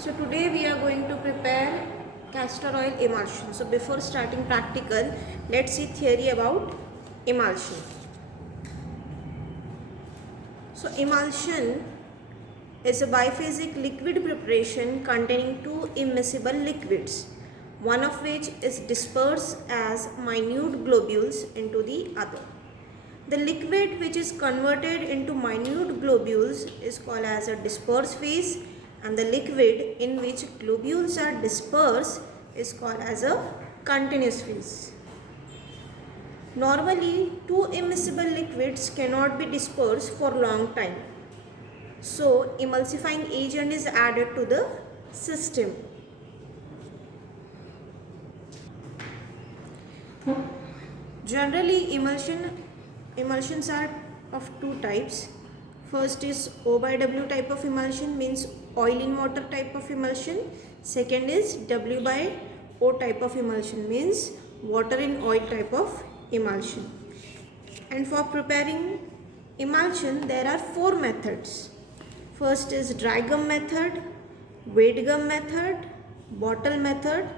So today we are going to prepare castor oil emulsion. So before starting practical, let's see theory about emulsion. So emulsion is a biphasic liquid preparation containing two immiscible liquids, one of which is dispersed as minute globules into the other. The liquid which is converted into minute globules is called as a dispersed phase, and the liquid in which globules are dispersed is called as a continuous phase. Normally, two immiscible liquids cannot be dispersed for long time. So, emulsifying agent is added to the system. Generally, emulsions are of two types. First is O by W type of emulsion, means oil in water type of emulsion. Second is W by O type of emulsion, means water in oil type of emulsion. And for preparing emulsion, there are four methods. First is dry gum method, weight gum method, bottle method,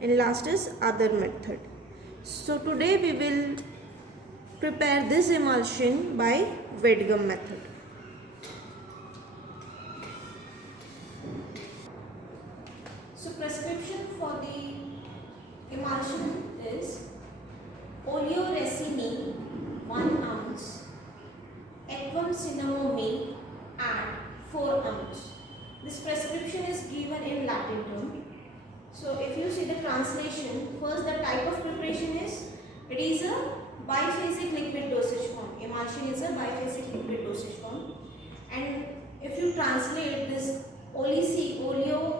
and last is other method. So today we will prepare this emulsion by weight gum method. So prescription for the emulsion is oleoresine 1 ounce, equum cinnamomum and 4 ounce. This prescription is given in Latin term. So if you see the translation, first the type of preparation is, it is a biphasic liquid dosage form. Emulsion is a biphasic liquid dosage form. And if you translate this oleoresine,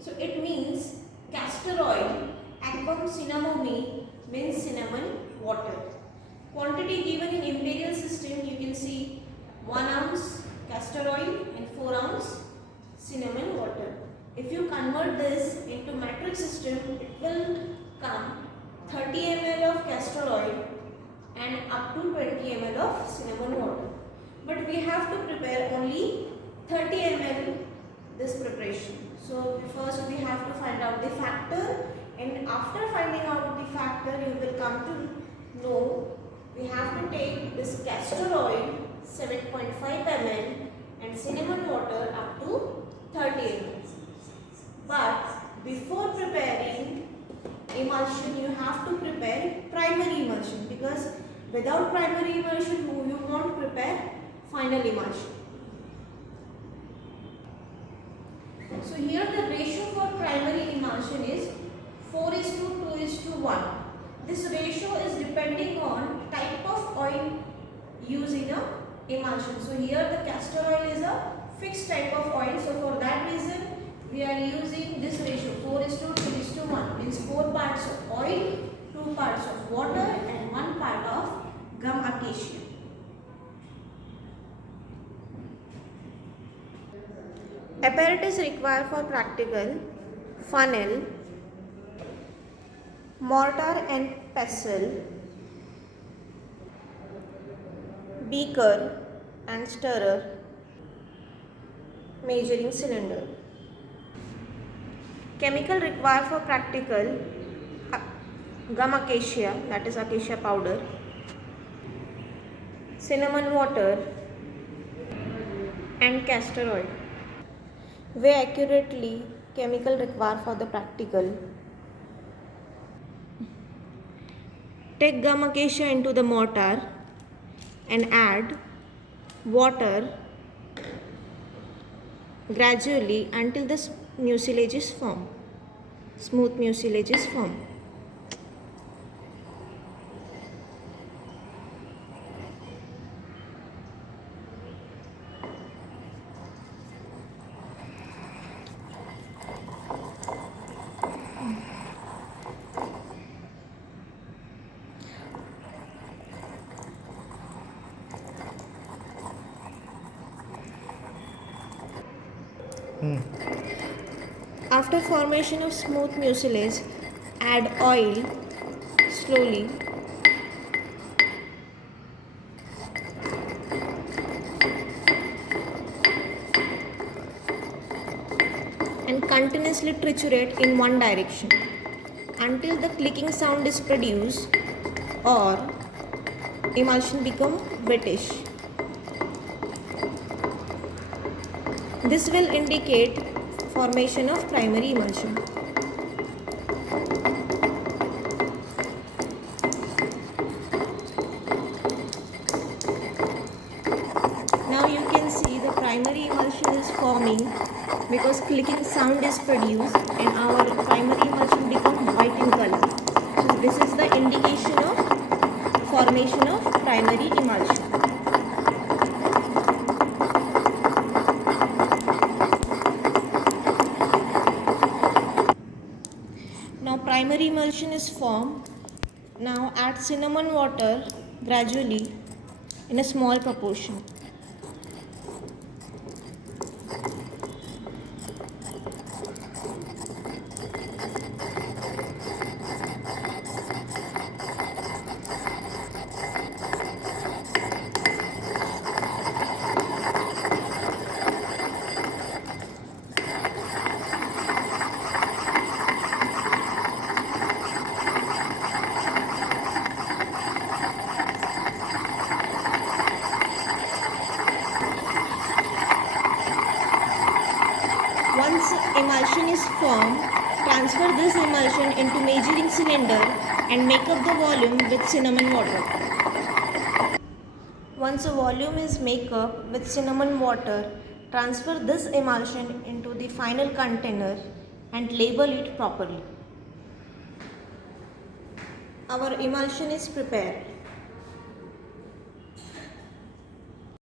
so it means castor oil, equum cinnamomum means cinnamon water. Quantity given in imperial system, you can see 1 ounce castor oil and 4 ounce cinnamon water. If you convert this into metric system, it will come 30 ml of castor oil and up to 20 ml of cinnamon water. But we have to prepare only 30 ml this preparation. So first we have to find out the factor, and after finding out the factor you will come to know we have to take this castor oil 7.5 ml and cinnamon water up to 30 ml. But before preparing emulsion, you have to prepare primary emulsion, because without primary emulsion you won't prepare final emulsion. So here the ratio for primary emulsion is 4:2:1. This ratio is depending on type of oil used in a emulsion. So here the castor oil is a fixed type of oil. So for that reason we are using this ratio 4:2:1, means 4 parts of oil, 2 parts of water and 1 part of gum acacia. Apparatus required for practical: funnel, mortar and pestle, beaker and stirrer, measuring cylinder. Chemical required for practical: gum acacia, that is acacia powder, cinnamon water and castor oil. Weigh accurately chemical required for the practical. Take gum acacia into the mortar and add water gradually until the mucilage is formed. Smooth mucilage is formed. After formation of smooth mucilage, add oil slowly. and continuously triturate in one direction until the clicking sound is produced or emulsion become wettish. This will indicate formation of primary emulsion. Now you can see the primary emulsion is forming because clicking sound is produced and our primary emulsion becomes white in color. So this is the indication of formation of primary emulsion. Now primary emulsion is formed. Now add cinnamon water gradually in a small proportion. Once emulsion is formed, transfer this emulsion into measuring cylinder and make up the volume with cinnamon water. Once a volume is made up with cinnamon water, transfer this emulsion into the final container and label it properly. Our emulsion is prepared.